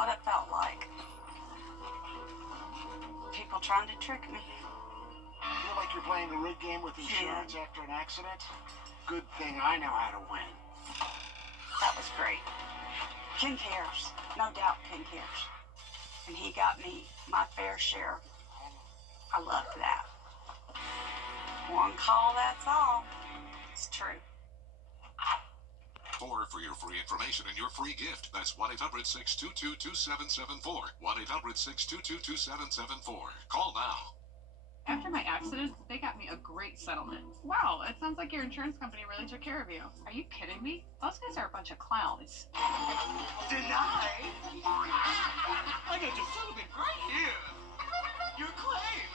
what it felt like. People trying to trick me. Feel like you're playing a rig game with insurance after an accident? Good thing I know how to win. That was great. Ken cares. No doubt Ken cares. And he got me my fair share. I loved that. One call, that's all. It's true. For your free information and your free gift. That's 1-800-622-2774. 1-800-622-2774. Call now. After my accident, they got me a great settlement. Wow, it sounds like your insurance company really took care of you. Are you kidding me? Those guys are a bunch of clowns. Denied? I got your settlement right here. Your claim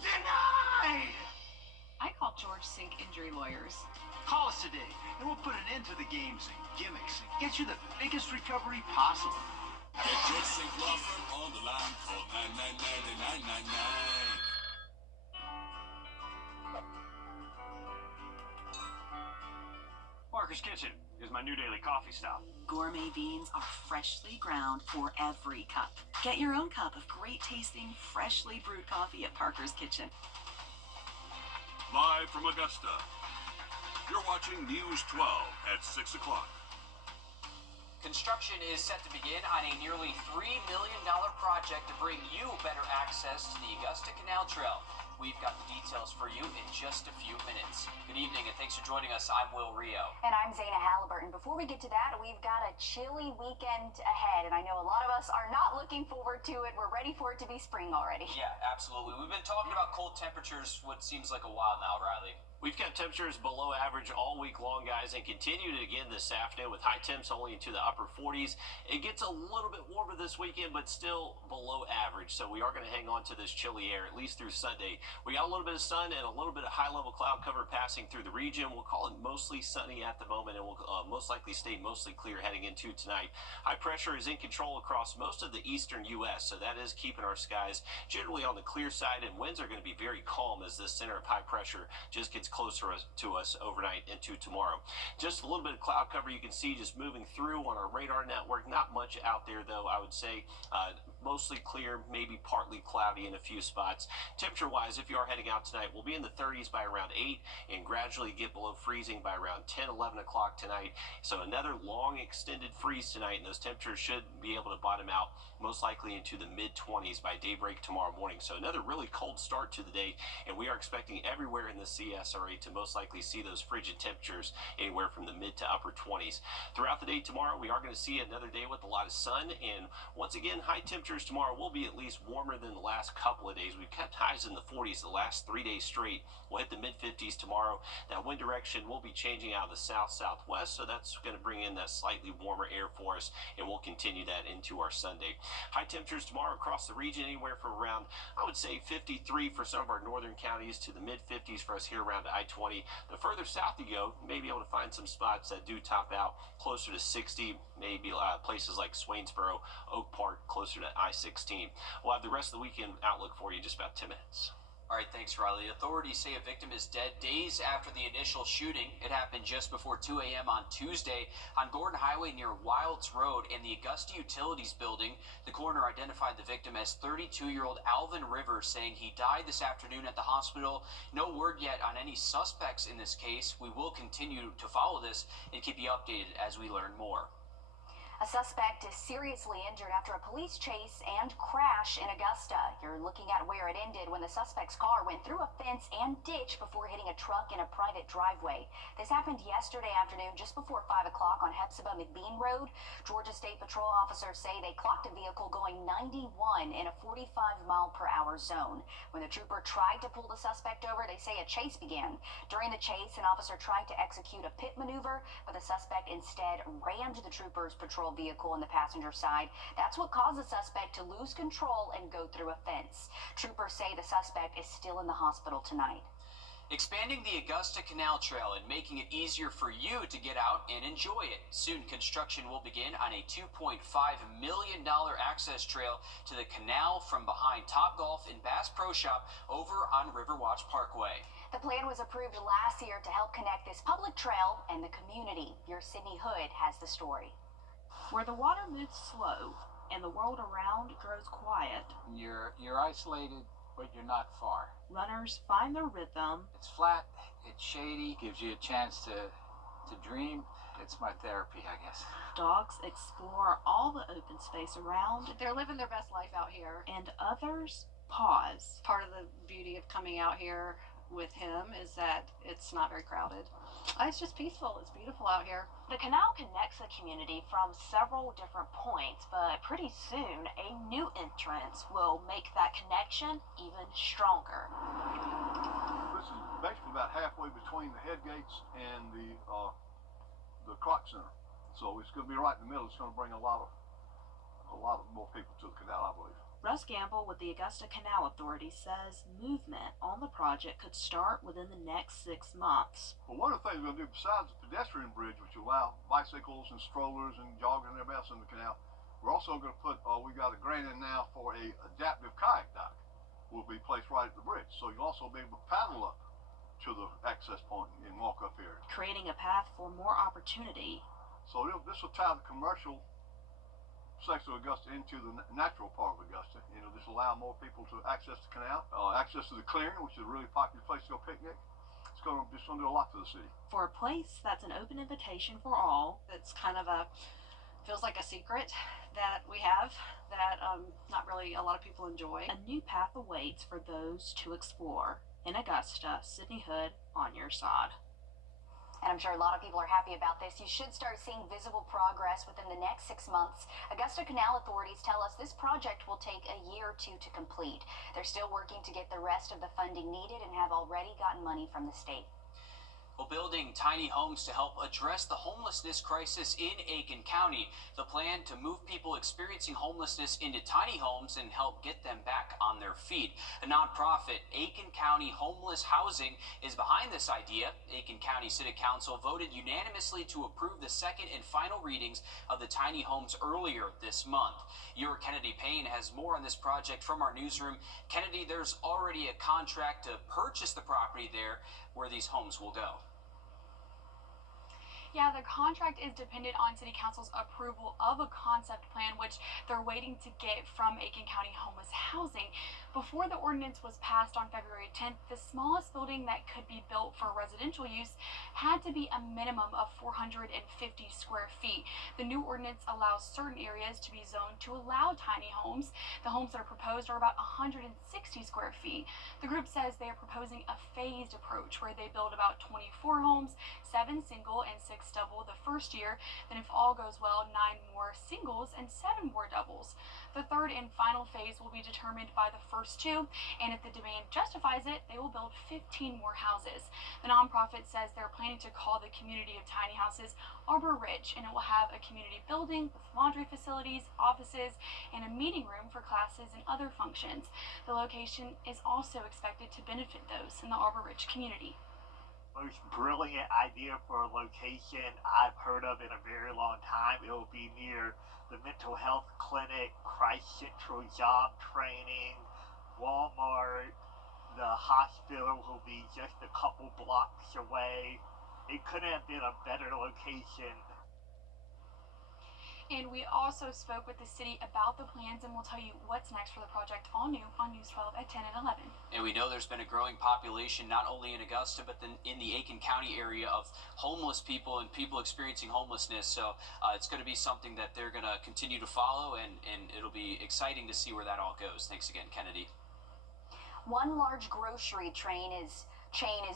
denied. I called George Sink Injury Lawyers. Call us today, and we'll put an end to the games and gimmicks and get you the biggest recovery possible. Get George Sink Law Firm on the line. Call 999-9999. Marcus Kitchen is my new daily coffee stop. Gourmet beans are freshly ground for every cup. Get your own cup of great tasting, freshly brewed coffee at Parker's Kitchen. Live from Augusta, you're watching News 12 at 6 o'clock. Construction is set to begin on a nearly $3 million project to bring you better access to the Augusta Canal Trail. We've got the details for you in just a few minutes. Good evening and thanks for joining us. I'm Will Rio. And I'm Zaina Halliburton. Before we get to that, we've got a chilly weekend ahead, and I know a lot of us are not looking forward to it. We're ready for it to be spring already. Yeah, absolutely. We've been talking about cold temperatures what seems like a while now, Riley. We've got temperatures below average all week long, guys, and continue to again this afternoon with high temps only into the upper 40s. It gets a little bit warmer this weekend, but still below average. So we are going to hang on to this chilly air at least through Sunday. We got a little bit of sun and a little bit of high-level cloud cover passing through the region. We'll call it mostly sunny at the moment, and we'll most likely stay mostly clear heading into tonight. High pressure is in control across most of the eastern U.S., so that is keeping our skies generally on the clear side, and winds are going to be very calm as this center of high pressure just gets closer to us overnight into tomorrow. Just a little bit of cloud cover you can see just moving through on our radar network. Not much out there, though, I would say. Mostly clear, maybe partly cloudy in a few spots. Temperature-wise, if you are heading out tonight, we'll be in the 30s by around 8 and gradually get below freezing by around 10, 11 o'clock tonight. So another long extended freeze tonight, and those temperatures should be able to bottom out most likely into the mid-20s by daybreak tomorrow morning. So another really cold start to the day, and we are expecting everywhere in the CSRA to most likely see those frigid temperatures anywhere from the mid to upper 20s. Throughout the day tomorrow, we are going to see another day with a lot of sun, and once again, high temperatures tomorrow will be at least warmer than the last couple of days. We've kept highs in the 40s the last 3 days straight. We'll hit the mid-50s tomorrow. That wind direction will be changing out of the south-southwest, so that's going to bring in that slightly warmer air for us, and we'll continue that into our Sunday. High temperatures tomorrow across the region, anywhere from around, I would say, 53 for some of our northern counties to the mid-50s for us here around I-20. The further south you go, you may be able to find some spots that do top out closer to 60, maybe places like Swainsboro, Oak Park, closer to I-16. We'll have the rest of the weekend outlook for you in just about 10 minutes. All right, thanks, Riley. Authorities say a victim is dead days after the initial shooting. It happened just before 2 a.m. on Tuesday on Gordon Highway near Wilds Road in the Augusta Utilities building. The coroner identified the victim as 32-year-old Alvin Rivers, saying he died this afternoon at the hospital. No word yet on any suspects in this case. We will continue to follow this and keep you updated as we learn more. A suspect is seriously injured after a police chase and crash in Augusta. You're looking at where it ended when the suspect's car went through a fence and ditch before hitting a truck in a private driveway. This happened yesterday afternoon just before 5 o'clock on Hepzibah McBean Road. Georgia State Patrol officers say they clocked a vehicle going 91 in a 45-mile-per-hour zone. When the trooper tried to pull the suspect over, they say a chase began. During the chase, an officer tried to execute a pit maneuver, but the suspect instead rammed the trooper's patrol vehicle on the passenger side. That's what caused the suspect to lose control and go through a fence. Troopers say the suspect is still in the hospital tonight. Expanding the Augusta Canal Trail and making it easier for you to get out and enjoy it. Soon, construction will begin on a $2.5 million access trail to the canal from behind Topgolf and Bass Pro Shop over on Riverwatch Parkway. The plan was approved last year to help connect this public trail and the community. Your Sydney Hood has the story. Where the water moves slow and the world around grows quiet. You're isolated, but you're not far. Runners find their rhythm. It's flat, it's shady, gives you a chance to dream. It's my therapy, I guess. Dogs explore all the open space around, They're living their best life out here. and others pause. Part of the beauty of coming out here with him is that it's not very crowded. It's just peaceful. It's beautiful out here. The canal connects the community from several different points, but pretty soon a new entrance will make that connection even stronger. This is basically about halfway between the head gates and the Croc Center. So it's going to be right in the middle. It's going to bring a lot of more people to the canal, I believe. Russ Gamble with the Augusta Canal Authority says movement on the project could start within the next 6 months. Well, one of the things we're going to do besides the pedestrian bridge, which will allow bicycles and strollers and joggers and everybody else in the canal, we're also going to put, we got a grant in now for a adaptive kayak dock will be placed right at the bridge. So you'll also be able to paddle up to the access point and walk up here. Creating a path for more opportunity. So this will tie the commercial section of Augusta into the natural part of Augusta. It'll just allow more people to access the canal, access to the clearing, which is a really popular place to go picnic. It's going to do a lot to the city. For a place that's an open invitation for all. It's kind of feels like a secret that we have that not really a lot of people enjoy. A new path awaits for those to explore. In Augusta, Sydney Hood on your side. And I'm sure a lot of people are happy about this. You should start seeing visible progress within the next 6 months. Augusta Canal authorities tell us this project will take a year or two to complete. They're still working to get the rest of the funding needed and have already gotten money from the state. Well, building tiny homes to help address the homelessness crisis in Aiken County. The plan to move people experiencing homelessness into tiny homes and help get them back on their feet. A nonprofit, Aiken County Homeless Housing, is behind this idea. Aiken County City Council voted unanimously to approve the second and final readings of the tiny homes earlier this month. Your Kennedy Payne has more on this project from our newsroom. Kennedy, there's already a contract to purchase the property there where these homes will go. Yeah, the contract is dependent on City Council's approval of a concept plan, which they're waiting to get from Aiken County Homeless Housing. Before the ordinance was passed on February 10th, the smallest building that could be built for residential use had to be a minimum of 450 square feet. The new ordinance allows certain areas to be zoned to allow tiny homes. The homes that are proposed are about 160 square feet. The group says they are proposing a phased approach where they build about 24 homes, 7 single and 6 double the first year. Then if all goes well, 9 more singles and 7 more doubles. The third and final phase will be determined by the first 2, and if the demand justifies it, they will build 15 more houses. The nonprofit says they're planning to call the community of tiny houses Arbor Ridge, and it will have a community building with laundry facilities, offices, and a meeting room for classes and other functions. The location is also expected to benefit those in the Arbor Ridge community. Most brilliant idea for a location I've heard of in a very long time. It will be near the mental health clinic, Christ Central job training, Walmart. The hospital will be just a couple blocks away. It couldn't have been a better location. And we also spoke with the city about the plans, and we'll tell you what's next for the project all new on News 12 at 10 and 11. And we know there's been a growing population, not only in Augusta, but then in the Aiken County area of homeless people and people experiencing homelessness. So it's going to be something that they're going to continue to follow, and it'll be exciting to see where that all goes. Thanks again, Kennedy. One large grocery chain is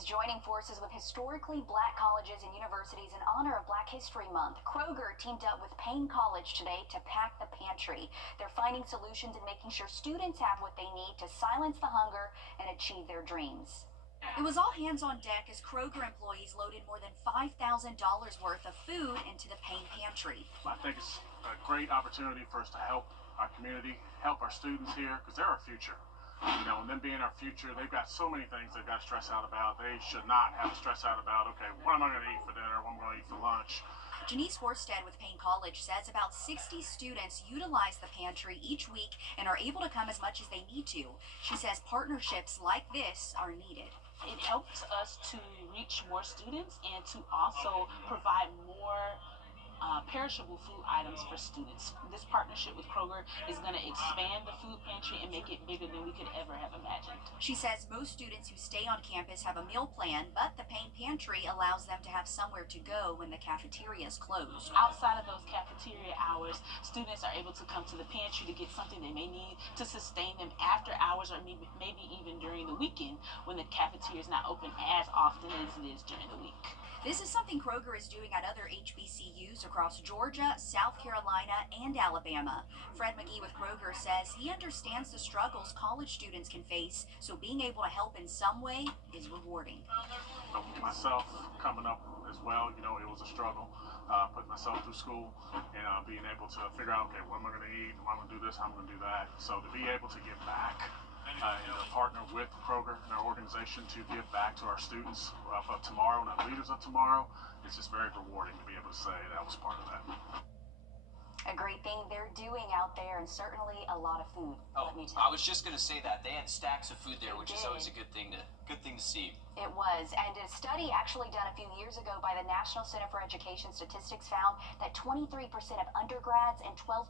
joining forces with historically black colleges and universities in honor of Black History Month. Kroger teamed up with Payne College today to pack the pantry. They're finding solutions and making sure students have what they need to silence the hunger and achieve their dreams. It was all hands on deck as Kroger employees loaded more than $5,000 worth of food into the Payne pantry. I think it's a great opportunity for us to help our community, help our students here, because they're our future. You know, and them being our future, they've got so many things they've got to stress out about. They should not have to stress out about, okay, what am I going to eat for dinner? What am I going to eat for lunch? Janice Horsted with Payne College says about 60 students utilize the pantry each week and are able to come as much as they need to. She says partnerships like this are needed. It helps us to reach more students and to also provide more perishable food items for students. This partnership with Kroger is going to expand the food pantry and make it bigger than we could ever have imagined. She says most students who stay on campus have a meal plan, but the Payne Pantry allows them to have somewhere to go when the cafeteria is closed. Outside of those cafeteria hours, students are able to come to the pantry to get something they may need to sustain them after hours or maybe even during the weekend when the cafeteria is not open as often as it is during the week. This is something Kroger is doing at other HBCUs across Georgia, South Carolina, and Alabama. Fred McGee with Kroger says he understands the struggles college students can face, so being able to help in some way is rewarding. Myself coming up as well, it was a struggle, putting myself through school and being able to figure out, okay, what am I going to eat, am I going to do this, how am I going to do that. So to be able to give back and to partner with Kroger and our organization to give back to our students of tomorrow and our leaders of tomorrow, it's just very rewarding to be able to say that I was part of that. A great thing they're doing out there, and certainly a lot of food. Oh, let me tell I was just going to say that. They had stacks of food there, which is always a good thing to see. It was, and a study actually done a few years ago by the National Center for Education Statistics found that 23% of undergrads and 12%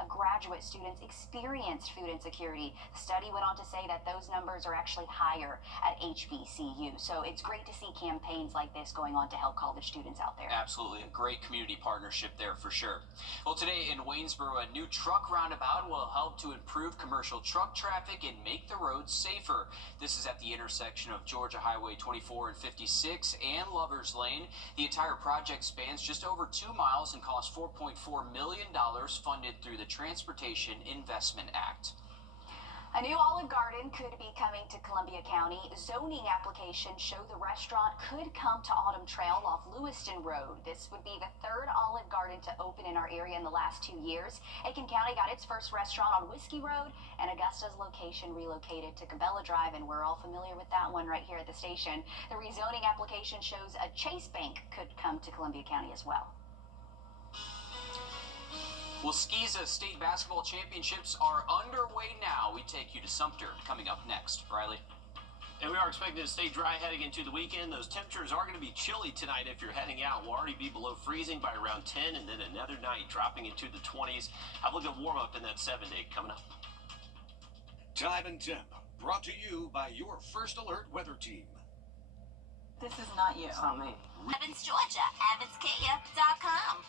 of graduate students experienced food insecurity. The study went on to say that those numbers are actually higher at HBCU. So it's great to see campaigns like this going on to help college students out there. Absolutely, a great community partnership there for sure. Well, today in Waynesboro, a new truck roundabout will help to improve commercial truck traffic and make the roads safer. This is at the intersection of Georgia Highway 24 and 56 and Lovers Lane. The entire project spans just over 2 miles and costs $4.4 million, funded through the Transportation Investment Act. A new Olive Garden could be coming to Columbia County. Zoning applications show the restaurant could come to Autumn Trail off Lewiston Road. This would be the third Olive Garden to open in our area in the last 2 years. Aiken County got its first restaurant on Whiskey Road, and Augusta's location relocated to Cabela Drive, and we're all familiar with that one right here at the station. The rezoning application shows a Chase Bank could come to Columbia County as well. Well, SCISA State Basketball Championships are underway now. We take you to Sumter coming up next. Riley? And we are expecting to stay dry heading into the weekend. Those temperatures are going to be chilly tonight if you're heading out. We'll already be below freezing by around 10, and then another night dropping into the 20s. Have a look at warm up in that 7-day coming up. Time and Temp, brought to you by your First Alert weather team. This is not you. It's not me. Evans, Georgia, EvansKia.com.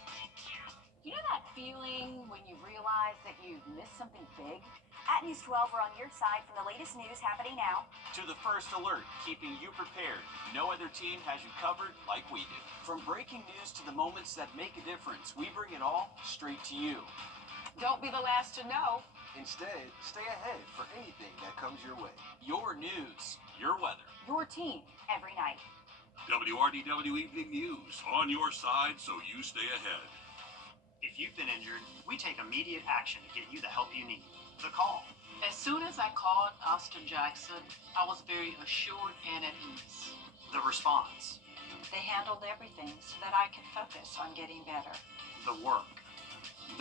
You know that feeling when you realize that you missed something big? At News 12, we're on your side from the latest news happening now. To the First Alert, keeping you prepared. No other team has you covered like we do. From breaking news to the moments that make a difference, we bring it all straight to you. Don't be the last to know. Instead, stay ahead for anything that comes your way. Your news, your weather. Your team, every night. WRDW Evening News, on your side so you stay ahead. If you've been injured, we take immediate action to get you the help you need. The call. As soon as I called Austin Jackson, I was very assured and at ease. The response. They handled everything so that I could focus on getting better. The work.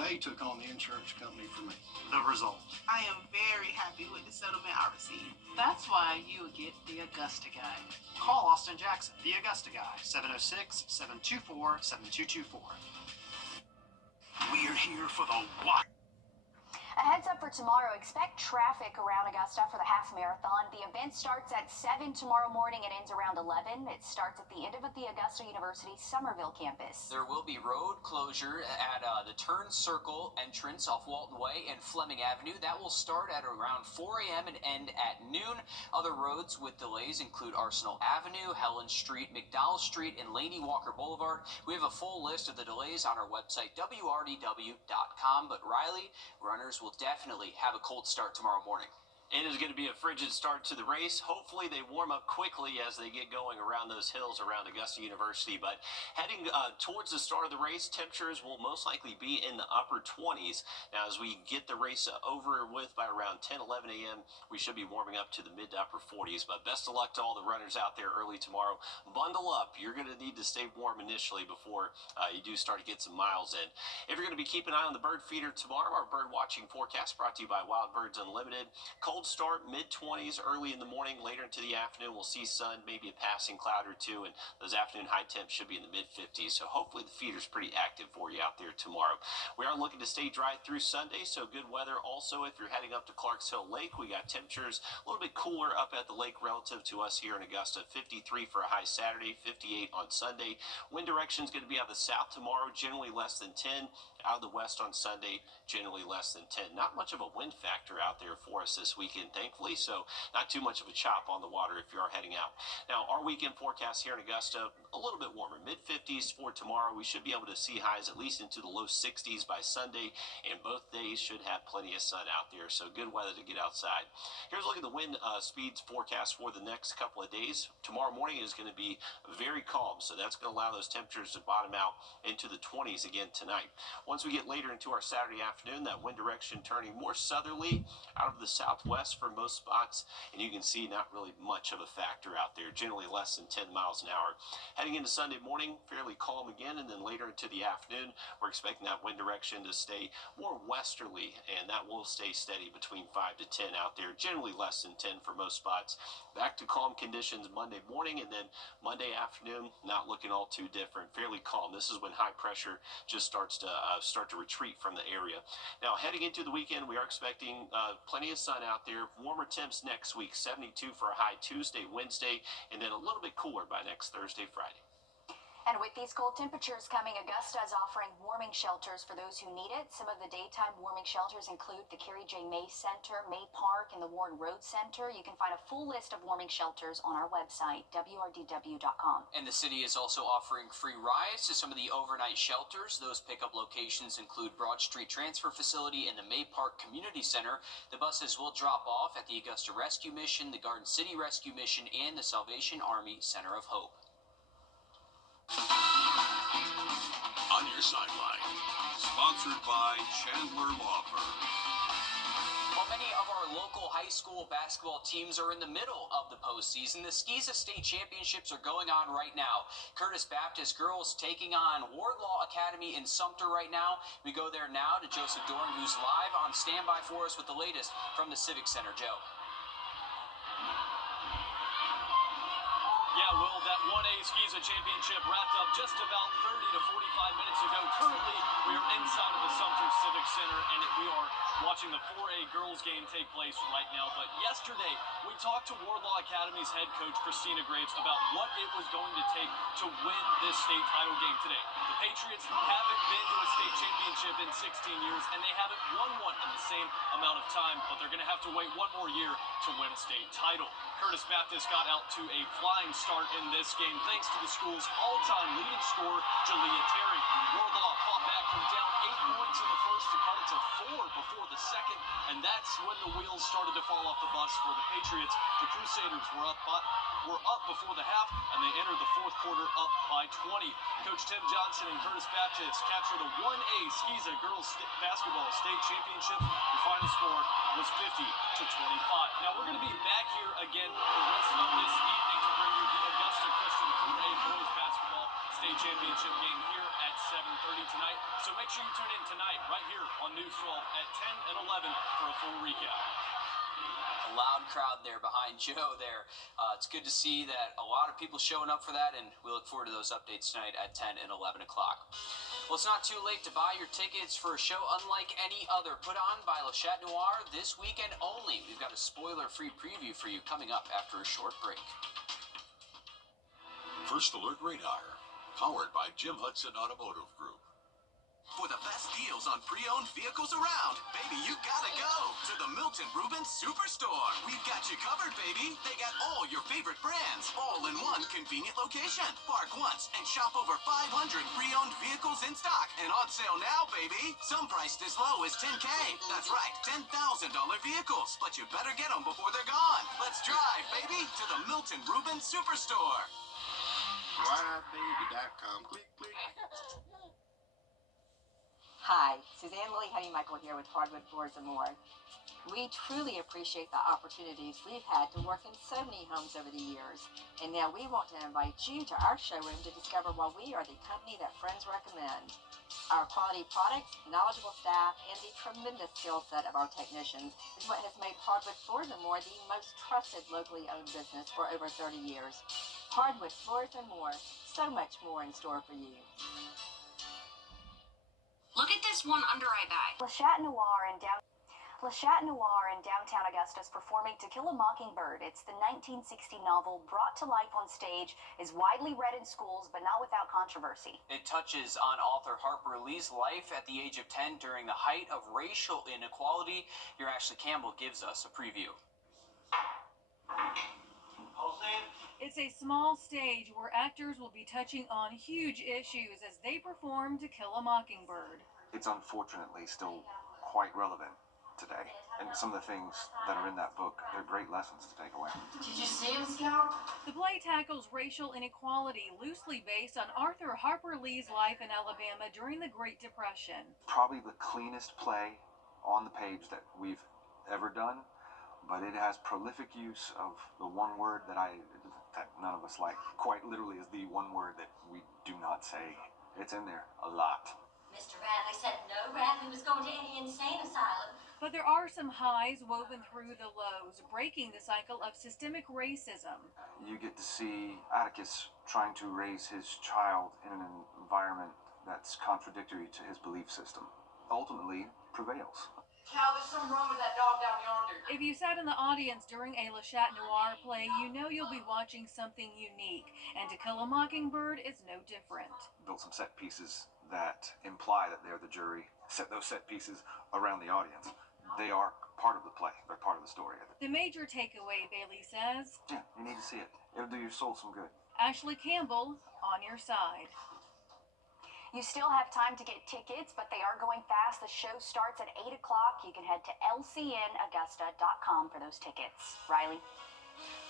They took on the insurance company for me. The result. I am very happy with the settlement I received. That's why you get the Augusta guy. Call Austin Jackson, the Augusta guy, 706-724-7224. We're here for the what? A heads up for tomorrow. Expect traffic around Augusta for the half marathon. The event starts at 7 tomorrow morning and ends around 11. It starts at the end of the Augusta University Somerville campus. There will be road closure at the Turn Circle entrance off Walton Way and Fleming Avenue. That will start at around 4 a.m. and end at noon. Other roads with delays include Arsenal Avenue, Helen Street, McDowell Street, and Laney Walker Boulevard. We have a full list of the delays on our website, WRDW.com. But Riley, runners will definitely have a cold start tomorrow morning. It is going to be a frigid start to the race. Hopefully they warm up quickly as they get going around those hills around Augusta University. But heading towards the start of the race, temperatures will most likely be in the upper 20s. Now, as we get the race over with by around 10, 11 a.m., we should be warming up to the mid to upper 40s. But best of luck to all the runners out there early tomorrow. Bundle up. You're going to need to stay warm initially before you do start to get some miles in. If you're going to be keeping an eye on the bird feeder tomorrow, our bird watching forecast brought to you by Wild Birds Unlimited. Cold cold start, mid-20s early in the morning. Later into the afternoon, we'll see sun, maybe a passing cloud or two, and those afternoon high temps should be in the mid-50s. So hopefully the feeder's pretty active for you out there tomorrow. We are looking to stay dry through Sunday, so good weather. Also, if you're heading up to Clarks Hill Lake, we got temperatures a little bit cooler up at the lake relative to us here in Augusta. 53 for a high Saturday, 58 on Sunday. Wind direction is going to be out of the south tomorrow, generally less than 10. Out of the west on Sunday, generally less than 10. Not much of a wind factor out there for us this weekend, thankfully, so not too much of a chop on the water if you are heading out. Now, our weekend forecast here in Augusta, a little bit warmer, mid-50s for tomorrow. We should be able to see highs at least into the low 60s by Sunday, and both days should have plenty of sun out there, so good weather to get outside. Here's a look at the wind speeds forecast for the next couple of days. Tomorrow morning is going to be very calm, so that's going to allow those temperatures to bottom out into the 20s again tonight. Once we get later into our Saturday afternoon, that wind direction turning more southerly out of the southwest for most spots, and you can see not really much of a factor out there, generally less than 10 miles an hour. Heading into Sunday morning, fairly calm again, and then later into the afternoon, we're expecting that wind direction to stay more westerly, and that will stay steady between 5 to 10 out there, generally less than 10 for most spots. Back to calm conditions Monday morning, and then Monday afternoon, not looking all too different, fairly calm. This is when high pressure just starts to retreat from the area. Now, heading into the weekend, we are expecting plenty of sun out there. Warmer temps next week, 72 for a high Tuesday, Wednesday, and then a little bit cooler by next Thursday, Friday. And with these cold temperatures coming, Augusta is offering warming shelters for those who need it. Some of the daytime warming shelters include the Carrie J. May Center, May Park, and the Warren Road Center. You can find a full list of warming shelters on our website, wrdw.com. And the city is also offering free rides to some of the overnight shelters. Those pickup locations include Broad Street Transfer Facility and the May Park Community Center. The buses will drop off at the Augusta Rescue Mission, the Garden City Rescue Mission, and the Salvation Army Center of Hope. On Your Sideline, sponsored by Chandler Law Firm. While many of our local high school basketball teams are in the middle of the postseason, the Skeeza State Championships are going on right now. Curtis Baptist girls taking on Wardlaw Academy in Sumter right now. We go there now to Joseph Dorn, who's live on standby for us with the latest from the Civic Center. Joe. Yeah, Will, that 1A Skeeza Championship wrapped up just about 30 to 45 minutes ago. Currently, we are inside of the Sumter Civic Center, and we are watching the 4A girls game take place right now. But yesterday, we talked to Wardlaw Academy's head coach, Christina Graves, about what it was going to take to win this state title game today. The Patriots haven't been to a state championship in 16 years, and they haven't won one in the same amount of time, but they're going to have to wait one more year to win a state title. Curtis Baptist got out to a flying start in this game thanks to the school's all-time leading scorer, Jalea Terry. Wardlaw fought back from down 8 points in the first to cut it to 4 before the second, and that's when the wheels started to fall off the bus for the Patriots. The Crusaders were up before the half, and they entered the fourth quarter up by 20. Coach Tim Johnson and Curtis Baptist captured a 1A Skeeza girls basketball state championship. The final score was 50-25. Now we're going to be back here again the rest of this evening to bring you the Augusta Christian 4A boys basketball state championship game here at 7:30 tonight. So make sure you tune in tonight right here on News 12 at 10 and 11 for a full recap. A loud crowd there behind Joe there. It's good to see that a lot of people showing up for that, and we look forward to those updates tonight at 10 and 11 o'clock. Well, it's not too late to buy your tickets for a show unlike any other put on by Le Chat Noir this weekend only. We've got a spoiler-free preview for you coming up after a short break. First Alert Radar, powered by Jim Hudson Automotive Group. For the best deals on pre-owned vehicles around, baby, you gotta go to the Milton Rubens Superstore. We've got you covered, baby. They got all your favorite brands, all in one convenient location. Park once and shop over 500 pre-owned vehicles in stock and on sale now, baby. Some priced as low as $10K. That's right, $10,000 vehicles. But you better get them before they're gone. Let's drive, baby, to the Milton Rubens Superstore. WireBaby.com. Click, click. Hi, Suzanne Lily Honeymichael here with Hardwood Floors and More. We truly appreciate the opportunities we've had to work in so many homes over the years. And now we want to invite you to our showroom to discover why we are the company that friends recommend. Our quality products, knowledgeable staff, and the tremendous skill set of our technicians is what has made Hardwood Floors & More the most trusted locally owned business for over 30 years. Hardwood Floors & More, so much more in store for you. Look at this one under eye bag. Le Chat Noir in downtown Augusta is performing To Kill a Mockingbird. It's the 1960 novel brought to life on stage, is widely read in schools, but not without controversy. It touches on author Harper Lee's life at the age of 10 during the height of racial inequality. Your Ashley Campbell gives us a preview. It's a small stage where actors will be touching on huge issues as they perform To Kill a Mockingbird. It's unfortunately still quite relevant today, and some of the things that are in that book, they're great lessons to take away. Did you see him, Scout? The play tackles racial inequality, loosely based on Arthur Harper Lee's life in Alabama during the Great Depression. Probably the cleanest play on the page that we've ever done, but it has prolific use of the one word that none of us like. Quite literally is the one word that we do not say. It's in there a lot. Mr. Radley said no, Radley was going to any insane asylum. But there are some highs woven through the lows, breaking the cycle of systemic racism. You get to see Atticus trying to raise his child in an environment that's contradictory to his belief system. Ultimately, prevails. Cal, there's something wrong with that dog down yonder. If you sat in the audience during a Le Chat Noir play, you know you'll be watching something unique, and To Kill a Mockingbird is no different. Built some set pieces that imply that they're the jury. Set those set pieces around the audience. They are part of the play. They're part of the story. The major takeaway, Bailey says, Yeah, you need to see it. It'll do your soul some good. Ashley Campbell, on your side. You still have time to get tickets, but they are going fast. The show starts at 8 o'clock. You can head to lcnaugusta.com for those tickets. Riley?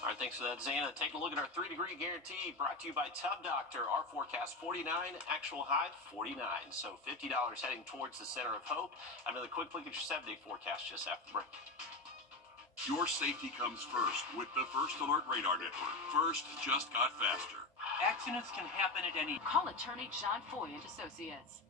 All right, thanks for that, Zana. Taking a look at our 3-degree guarantee brought to you by Tub Doctor. Our forecast 49, actual high 49. So $50 heading towards the center of hope. Another quick look at your 7-day forecast just after the break. Your safety comes first with the First Alert Radar Network. First just got faster. Accidents can happen at any. Call attorney John Foy and Associates.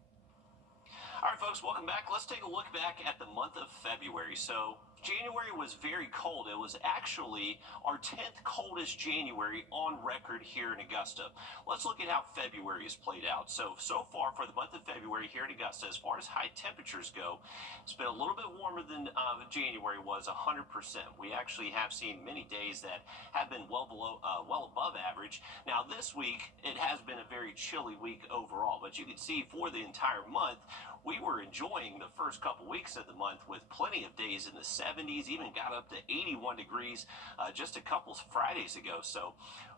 All right, folks, welcome back. Let's take a look back at the month of February. So January was very cold. It was actually our 10th coldest January on record here in Augusta. Let's look at how February has played out. So far for the month of February here in Augusta, as far as high temperatures go, it's been a little bit warmer than January was, 100%. We actually have seen many days that have been well above average. Now this week, it has been a very chilly week overall, but you can see for the entire month, we were enjoying the first couple weeks of the month with plenty of days in the 70s, even got up to 81 degrees just a couple Fridays ago. So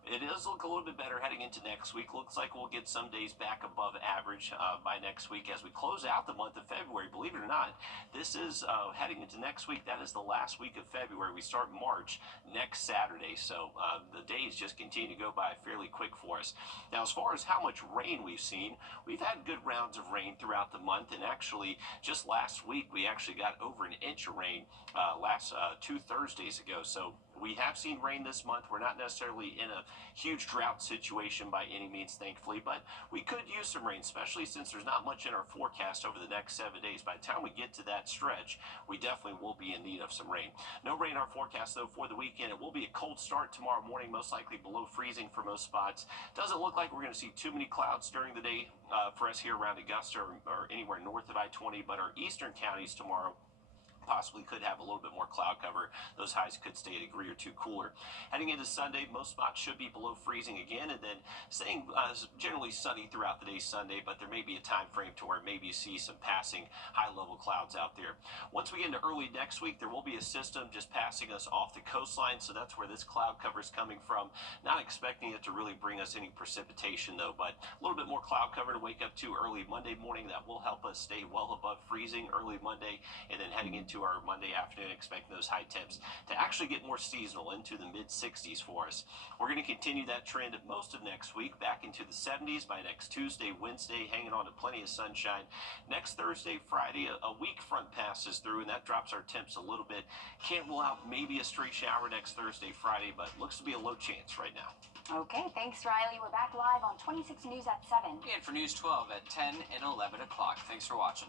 it does look a little bit better heading into next week. Looks like we'll get some days back above average by next week as we close out the month of February. Believe it or not, this is heading into next week. That is the last week of February. We start March next Saturday. So the days just continue to go by fairly quick for us. Now, as far as how much rain we've seen, we've had good rounds of rain throughout the month. And actually, just last week, we actually got over an inch of rain last 2 Thursdays ago. So we have seen rain this month. We're not necessarily in a huge drought situation by any means, thankfully, but we could use some rain, especially since there's not much in our forecast over the next 7 days. By the time we get to that stretch, we definitely will be in need of some rain. No rain in our forecast, though, for the weekend. It will be a cold start tomorrow morning, most likely below freezing for most spots. Doesn't look like we're going to see too many clouds during the day for us here around Augusta or anywhere north of I-20, but our eastern counties tomorrow possibly could have a little bit more cloud cover. Those highs could stay a degree or two cooler. Heading into Sunday, most spots should be below freezing again, and then staying generally sunny throughout the day Sunday, but there may be a time frame to where maybe you see some passing high-level clouds out there. Once we get into early next week, there will be a system just passing us off the coastline, so that's where this cloud cover is coming from. Not expecting it to really bring us any precipitation, though, but a little bit more cloud cover to wake up to early Monday morning. That will help us stay well above freezing early Monday, and then heading into into our Monday afternoon, expecting those high temps to actually get more seasonal into the mid-60s for us. We're going to continue that trend most of next week, back into the 70s by next Tuesday, Wednesday, hanging on to plenty of sunshine. Next Thursday, Friday, a weak front passes through, and that drops our temps a little bit. Can't rule out maybe a stray shower next Thursday, Friday, but looks to be a low chance right now. Okay, thanks, Riley. We're back live on 26 News at 7. And for News 12 at 10 and 11 o'clock. Thanks for watching.